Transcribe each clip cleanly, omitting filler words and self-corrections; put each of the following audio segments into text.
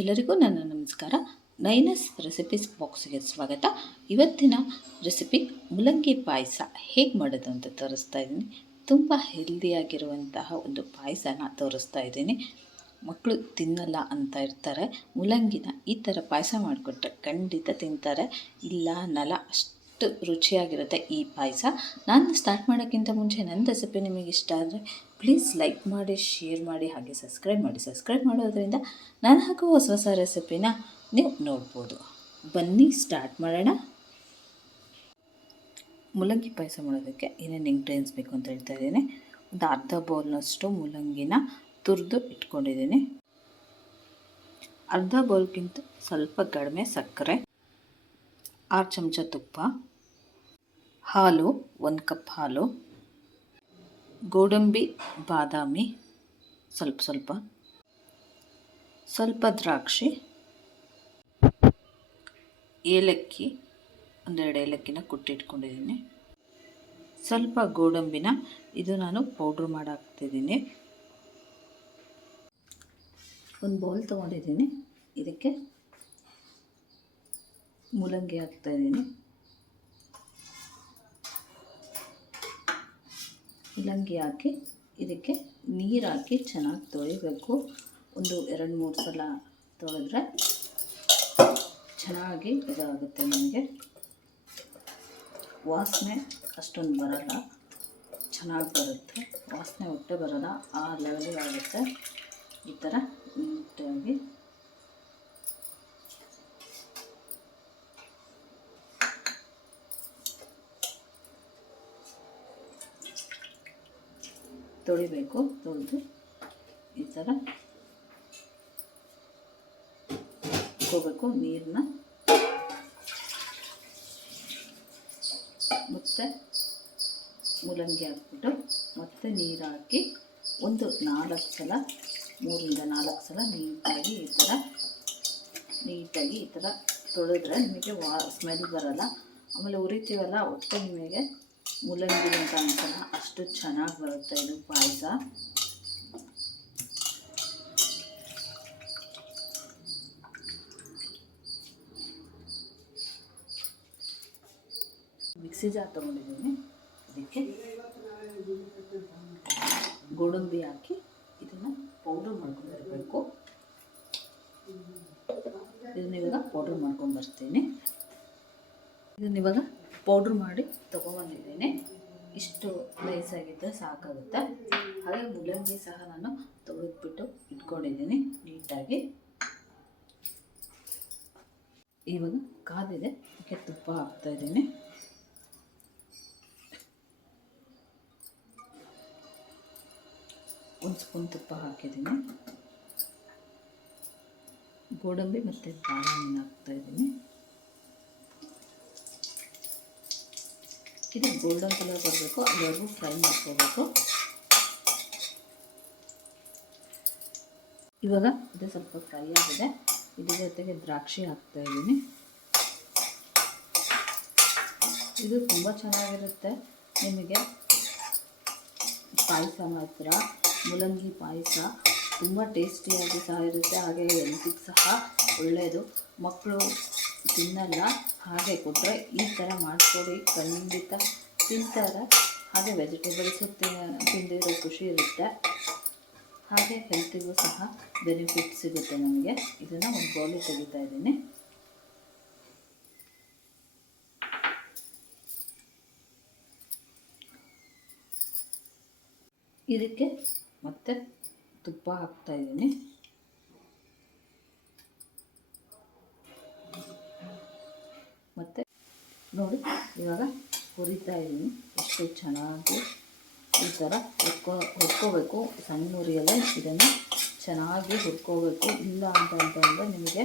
ಎಲ್ಲರಿಗೂ ನನ್ನ ನಮಸ್ಕಾರ. ನೈನಸ್ ರೆಸಿಪೀಸ್ ಬಾಕ್ಸ್ಗೆ ಸ್ವಾಗತ. ಇವತ್ತಿನ ರೆಸಿಪಿ ಮೂಲಂಗಿ ಪಾಯಸ ಹೇಗೆ ಮಾಡೋದು ಅಂತ ತೋರಿಸ್ತಾ ಇದ್ದೀನಿ. ತುಂಬ ಹೆಲ್ದಿಯಾಗಿರುವಂತಹ ಒಂದು ಪಾಯಸನ ತೋರಿಸ್ತಾ ಇದ್ದೀನಿ. ಮಕ್ಕಳು ತಿನ್ನಲ್ಲ ಅಂತ ಇರ್ತಾರೆ, ಮೂಲಂಗಿನ ಈ ಥರ ಪಾಯಸ ಮಾಡಿಕೊಟ್ರೆ ಖಂಡಿತ ತಿಂತಾರೆ, ಇಲ್ಲ ಅನ್ನಲ್ಲ. ಅಷ್ಟು ರುಚಿಯಾಗಿರುತ್ತೆ ಈ ಪಾಯಸ. ನಾನು ಸ್ಟಾರ್ಟ್ ಮಾಡೋಕ್ಕಿಂತ ಮುಂಚೆ ನನ್ನ ರೆಸಿಪಿ ನಿಮಗೆ ಇಷ್ಟ ಆದರೆ ಪ್ಲೀಸ್ ಲೈಕ್ ಮಾಡಿ, ಶೇರ್ ಮಾಡಿ, ಹಾಗೆ ಸಬ್ಸ್ಕ್ರೈಬ್ ಮಾಡಿ. ಸಬ್ಸ್ಕ್ರೈಬ್ ಮಾಡೋದ್ರಿಂದ ನಾನು ಹಾಕುವ ಹೊಸ ಹೊಸ ರೆಸಿಪಿನ ನೀವು ನೋಡ್ಬೋದು. ಬನ್ನಿ ಸ್ಟಾರ್ಟ್ ಮಾಡೋಣ. ಮೂಲಂಗಿ ಪಾಯಸ ಮಾಡೋದಕ್ಕೆ ಏನೇನು ಇಂಗ್ರೀಡಿಯೆಂಟ್ಸ್ ಬೇಕು ಅಂತ ಹೇಳ್ತಾ ಇದ್ದೀನಿ. ಒಂದು ಅರ್ಧ ಬೌಲ್ನಷ್ಟು ಮೂಲಂಗಿನ ತುರಿದು ಇಟ್ಕೊಂಡಿದ್ದೀನಿ. ಅರ್ಧ ಬೌಲ್ಗಿಂತ ಸ್ವಲ್ಪ ಕಡಿಮೆ ಸಕ್ಕರೆ, 6 ಚಮಚ ತುಪ್ಪ, ಹಾಲು 1 ಕಪ್ ಹಾಲು, ಗೋಡಂಬಿ, ಬಾದಾಮಿ ಸ್ವಲ್ಪ ದ್ರಾಕ್ಷಿ, ಏಲಕ್ಕಿ 1-2 ಏಲಕ್ಕಿನ ಕುಟ್ಟಿಟ್ಕೊಂಡಿದ್ದೀನಿ, ಸ್ವಲ್ಪ ಗೋಡಂಬಿನ ಇದು ನಾನು ಪೌಡ್ರ್ ಮಾಡಿ ಹಾಕ್ತಿದ್ದೀನಿ. ಒಂದು ಬೌಲ್ ತೊಗೊಂಡಿದ್ದೀನಿ, ಇದಕ್ಕೆ ಮೂಲಂಗಿ ಹಾಕ್ತಾಯಿದ್ದೀನಿ. ಮೂಲಂಗಿ ಹಾಕಿ ಇದಕ್ಕೆ ನೀರು ಹಾಕಿ ಚೆನ್ನಾಗಿ ತೊಳಿಬೇಕು. ಒಂದು 2-3 ಸಲ ತೊಳೆದ್ರೆ ಚೆನ್ನಾಗಿ ಇದಾಗುತ್ತೆ. ನಮಗೆ ವಾಸನೆ ಅಷ್ಟೊಂದು ಬರಲ್ಲ, ಚೆನ್ನಾಗಿ ಬರುತ್ತೆ. ವಾಸನೆ ಒಟ್ಟೆ ಬರೋಲ್ಲ, ಆ ಲೆವೆಲಿಗೆ ಆಗುತ್ತೆ. ಈ ಥರ ನೀಟಾಗಿ ತೊಳಿಬೇಕು. ತೊಳೆದು ಈ ಥರ ಇಟ್ಕೋಬೇಕು ನೀರನ್ನ. ಮತ್ತು ಮೂಲಂಗಿ ಹಾಕ್ಬಿಟ್ಟು ಮತ್ತೆ ನೀರು ಹಾಕಿ ಒಂದು 4 ಸಲ, 3-4 ಸಲ ನೀಟಾಗಿ ಈ ಥರ ತೊಳೆದ್ರೆ ನಿಮಗೆ ಸ್ಮೆಲ್ ಬರೋಲ್ಲ. ಆಮೇಲೆ ಉರಿತೀವಲ್ಲ, ಒಟ್ಟು ನಿಮಗೆ ಮೂಲಂಗಿ ಅಂತ ಅನ್ಸಲ್ಲ, ಅಷ್ಟು ಚೆನ್ನಾಗಿ ಬರುತ್ತೆ ಇದು ಪಾಯಸ. ಮಿಕ್ಸಿ ಜಾರ್ ತೊಗೊಂಡಿದ್ದೀನಿ, ಇದಕ್ಕೆ ಗೋಡಂಬಿ ಹಾಕಿ ಇದನ್ನು ಪೌಡ್ರ್ ಮಾಡ್ಕೊಂಡಿರಬೇಕು. ಇದನ್ನಿವಾಗ ಪೌಡ್ರ್ ಮಾಡ್ಕೊಂಡ್ಬರ್ತೀನಿ. ಇದನ್ನಿವಾಗ ಪೌಡ್ರ್ ಮಾಡಿ ತೊಗೊಂಬಂದಿದ್ದೀನಿ. ಇಷ್ಟು ನೈಸಾಗಿದ್ದರೆ ಸಾಕಾಗುತ್ತೆ. ಹಾಗೆ ಮೂಲಂಗಿ ಸಹ ನಾನು ತೊಳೆದ್ಬಿಟ್ಟು ಇಟ್ಕೊಂಡಿದ್ದೀನಿ ನೀಟಾಗಿ. ಇವಾಗ ಕಾದಿದೆ, ಅದಕ್ಕೆ ತುಪ್ಪ ಹಾಕ್ತಾಯಿದ್ದೀನಿ. ಒಂದು ಸ್ಪೂನ್ ತುಪ್ಪ ಹಾಕಿದ್ದೀನಿ. ಗೋಡಂಬಿ ಮತ್ತು ಬಾದಾಮಿನ ಹಾಕ್ತಾಯಿದ್ದೀನಿ. ಇದು ಗೋಲ್ಡನ್ ಕಲರ್ ಬರಬೇಕು, ಅಲ್ಲಿವರೆಗೂ ಫ್ರೈ ಮಾಡ್ಕೋಬೇಕು. ಇವಾಗ ಇದು ಸ್ವಲ್ಪ ಫ್ರೈ ಆಗಿದೆ. ಇದ್ರ ಜೊತೆಗೆ ದ್ರಾಕ್ಷಿ ಹಾಕ್ತಾಯಿದ್ದೀನಿ. ಇದು ತುಂಬ ಚೆನ್ನಾಗಿರುತ್ತೆ. ನಿಮಗೆ ಪಾಯಸ ಮಾತ್ರ ಮೂಲಂಗಿ ಪಾಯಸ ತುಂಬ ಟೇಸ್ಟಿಯಾಗಿ ಸಹ ಇರುತ್ತೆ, ಹಾಗೆ ಹೆಲ್ತಿಗೆ ಸಹ ಒಳ್ಳೆಯದು. ಮಕ್ಕಳು ತಿನ್ನಲ್ಲ, ಹಾಗೆ ಕೊಟ್ಟರೆ ಈ ಥರ ಮಾಡಿಕೊಡಿ, ಖಂಡಿತ ತಿಂತಾರೆ. ಹಾಗೆ ವೆಜಿಟೇಬಲ್ಸು ತಿಂದಿರೋ ಖುಷಿ ಇರುತ್ತೆ, ಹಾಗೆ ಹೆಲ್ತಿಗೂ ಸಹ ಬೆನಿಫಿಟ್ ಸಿಗುತ್ತೆ ನಮಗೆ. ಇದನ್ನು ಒಂದು ಬೌಲಿಗೆ ತೆಗಿತಾ ಇದ್ದೀನಿ. ಇದಕ್ಕೆ ಮತ್ತೆ ತುಪ್ಪ ಹಾಕ್ತಾಯಿದ್ದೀನಿ. ಮತ್ತು ನೋಡಿ, ಇವಾಗ ಹುರಿತಾ ಇದ್ದೀನಿ. ಎಷ್ಟು ಚೆನ್ನಾಗಿ ಈ ಥರ ಹುರ್ಕೋಬೇಕು. ಸಣ್ಣ ಉರಿಯಲ್ಲೇ ಇದನ್ನು ಚೆನ್ನಾಗಿ ಹುರ್ಕೋಬೇಕು, ಇಲ್ಲ ಅಂತಂದರೆ ನಿಮಗೆ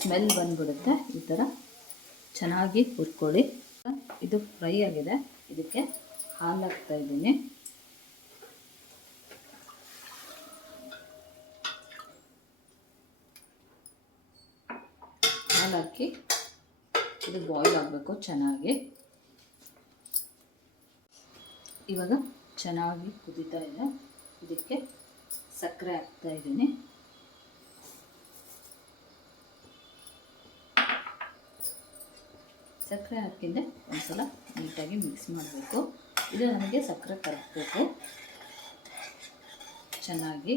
ಸ್ಮೆಲ್ ಬಂದ್ಬಿಡುತ್ತೆ. ಈ ಥರ ಚೆನ್ನಾಗಿ ಹುರ್ಕೊಳ್ಳಿ. ಇದು ಫ್ರೈ ಆಗಿದೆ, ಇದಕ್ಕೆ ಹಾಲು ಹಾಕ್ತಾಯಿದ್ದೀನಿ. ಹಾಲು ಹಾಕಿ ಇದು ಬಾಯ್ಲ್ ಆಗಬೇಕು ಚೆನ್ನಾಗಿ. ಇವಾಗ ಚೆನ್ನಾಗಿ ಕುದೀತಾ ಇದೆ. ಇದಕ್ಕೆ ಸಕ್ಕರೆ ಹಾಕ್ತಾಯಿದ್ದೀನಿ. ಸಕ್ಕರೆ ಹಾಕಿಂದೆ ಒಂದು ಸಲ ನೀಟಾಗಿ ಮಿಕ್ಸ್ ಮಾಡಬೇಕು. ಇದು ನಮಗೆ ಸಕ್ಕರೆ ಕರಗಬೇಕು ಚೆನ್ನಾಗಿ.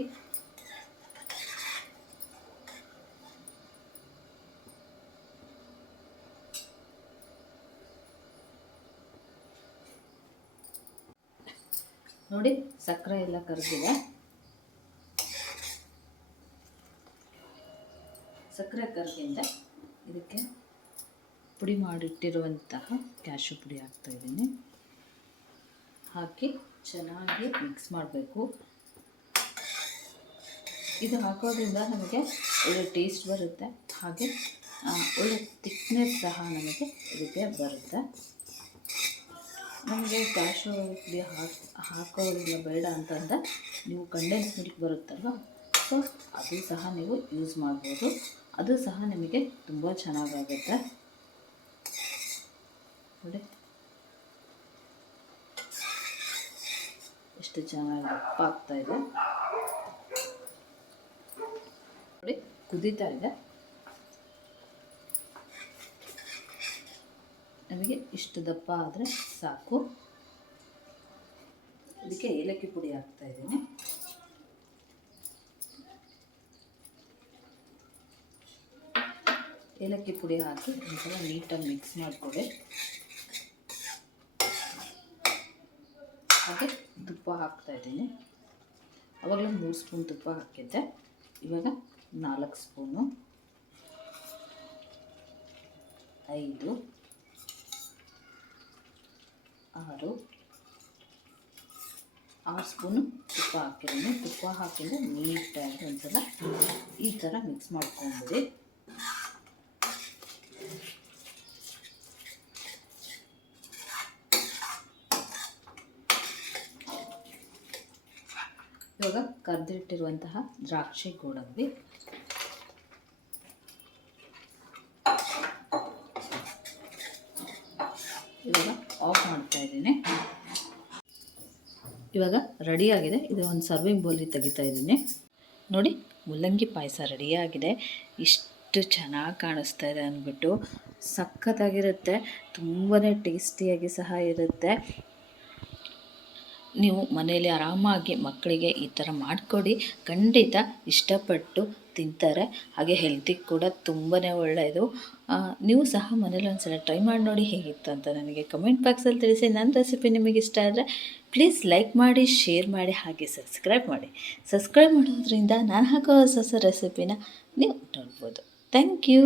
ನೋಡಿ ಸಕ್ಕರೆ ಎಲ್ಲ ಕರಗಿದೆ. ಸಕ್ಕರೆ ಕರಗಿಂದ ಇದಕ್ಕೆ ಪುಡಿ ಮಾಡಿಟ್ಟಿರುವಂತಹ ಕ್ಯಾಶು ಪುಡಿ ಹಾಕ್ತಾಯಿದ್ದೀನಿ. ಹಾಕಿ ಚೆನ್ನಾಗಿ ಮಿಕ್ಸ್ ಮಾಡಬೇಕು. ಇದು ಹಾಕೋದ್ರಿಂದ ನಮಗೆ ಒಳ್ಳೆ ಟೇಸ್ಟ್ ಬರುತ್ತೆ, ಹಾಗೆ ಒಳ್ಳೆ ತಿಕ್ನೆಸ್ ಸಹ ನಮಗೆ ಇದಕ್ಕೆ ಬರುತ್ತೆ. ನಮಗೆ ಕ್ಯಾಶು ಪುಡಿ ಹಾಕೋದ್ರಿಂದ ಬೇಡ ಅಂತಂದರೆ ನೀವು ಕಂಡೆನ್ಸ್ ಮಿಲ್ಕ್ ಬರುತ್ತಲ್ವ, ಸೊ ಅದು ಸಹ ನೀವು ಯೂಸ್ ಮಾಡ್ಬೋದು. ಅದು ಸಹ ನಿಮಗೆ ತುಂಬ ಚೆನ್ನಾಗಾಗುತ್ತೆ ನೋಡಿ. ಎಷ್ಟು ಚೆನ್ನಾಗಿ ದಪ್ಪ ಆಗ್ತಾಯಿದೆ ನೋಡಿ, ಕುದೀತಾ ಇದೆ. ನಮಗೆ ಇಷ್ಟು ದಪ್ಪ ಆದರೆ ಸಾಕು. ಇದಕ್ಕೆ ಏಲಕ್ಕಿ ಪುಡಿ ಹಾಕ್ತಾಯಿದ್ದೀನಿ. ಏಲಕ್ಕಿ ಪುಡಿ ಹಾಕಿ ಒಂದ್ಸಲ ನೀಟಾಗಿ ಮಿಕ್ಸ್ ಮಾಡಿಕೊಡಿ. ಹಾಗೆ ತುಪ್ಪ ಹಾಕ್ತಾಯಿದ್ದೀನಿ. ಆವಾಗಲೇ 3 ಸ್ಪೂನ್ ತುಪ್ಪ ಹಾಕಿದ್ದೆ, ಇವಾಗ 4 ಸ್ಪೂನು, 5, 6 ಸ್ಪೂನು ತುಪ್ಪ ಹಾಕಿದ್ದೀನಿ. ತುಪ್ಪ ಹಾಕಿದ್ರೆ ನೀಟಾಗಿ ಒಂದ್ಸಲ ಈ ಥರ ಮಿಕ್ಸ್ ಮಾಡ್ಕೊಂಬಿಡಿ. ಇವಾಗ ಕರೆದಿಟ್ಟಿರುವಂತಹ ದ್ರಾಕ್ಷಿ ಗೋಡಂಬಿ ಇವಾಗ ಆಫ್ ಮಾಡ್ತಾ ಇದ್ದೀನಿ. ಇವಾಗ ರೆಡಿಯಾಗಿದೆ. ಇದು ಒಂದು ಸರ್ವಿಂಗ್ ಬೌಲಿಗೆ ತೆಗಿತಾ ಇದ್ದೀನಿ. ನೋಡಿ ಮುಲ್ಲಂಗಿ ಪಾಯಸ ರೆಡಿಯಾಗಿದೆ. ಇಷ್ಟು ಚೆನ್ನಾಗಿ ಕಾಣಿಸ್ತಾ ಇದೆ ಅಂದ್ಬಿಟ್ಟು, ಸಖತ್ತಾಗಿರುತ್ತೆ, ತುಂಬಾ ಟೇಸ್ಟಿಯಾಗಿ ಸಹ ಇರುತ್ತೆ. ನೀವು ಮನೆಯಲ್ಲಿ ಆರಾಮಾಗಿ ಮಕ್ಕಳಿಗೆ ಈ ಥರ ಮಾಡಿಕೊಡಿ, ಖಂಡಿತ ಇಷ್ಟಪಟ್ಟು ತಿಂತಾರೆ. ಹಾಗೆ ಹೆಲ್ತಿಗೆ ಕೂಡ ತುಂಬಾ ಒಳ್ಳೆಯದು. ನೀವು ಸಹ ಮನೇಲಿ ಒಂದ್ಸಲ ಟ್ರೈ ಮಾಡಿ ನೋಡಿ ಹೇಗಿತ್ತು ಅಂತ ನನಗೆ ಕಮೆಂಟ್ ಬಾಕ್ಸಲ್ಲಿ ತಿಳಿಸಿ. ನನ್ನ ರೆಸಿಪಿ ನಿಮಗೆ ಇಷ್ಟ ಆದರೆ ಪ್ಲೀಸ್ ಲೈಕ್ ಮಾಡಿ, ಶೇರ್ ಮಾಡಿ, ಹಾಗೆ ಸಬ್ಸ್ಕ್ರೈಬ್ ಮಾಡಿ. ಸಬ್ಸ್ಕ್ರೈಬ್ ಮಾಡೋದ್ರಿಂದ ನಾನು ಹಾಕೋ ಹೊಸ ಹೊಸ ರೆಸಿಪಿನ ನೀವು ನೋಡ್ಬೋದು. Thank you.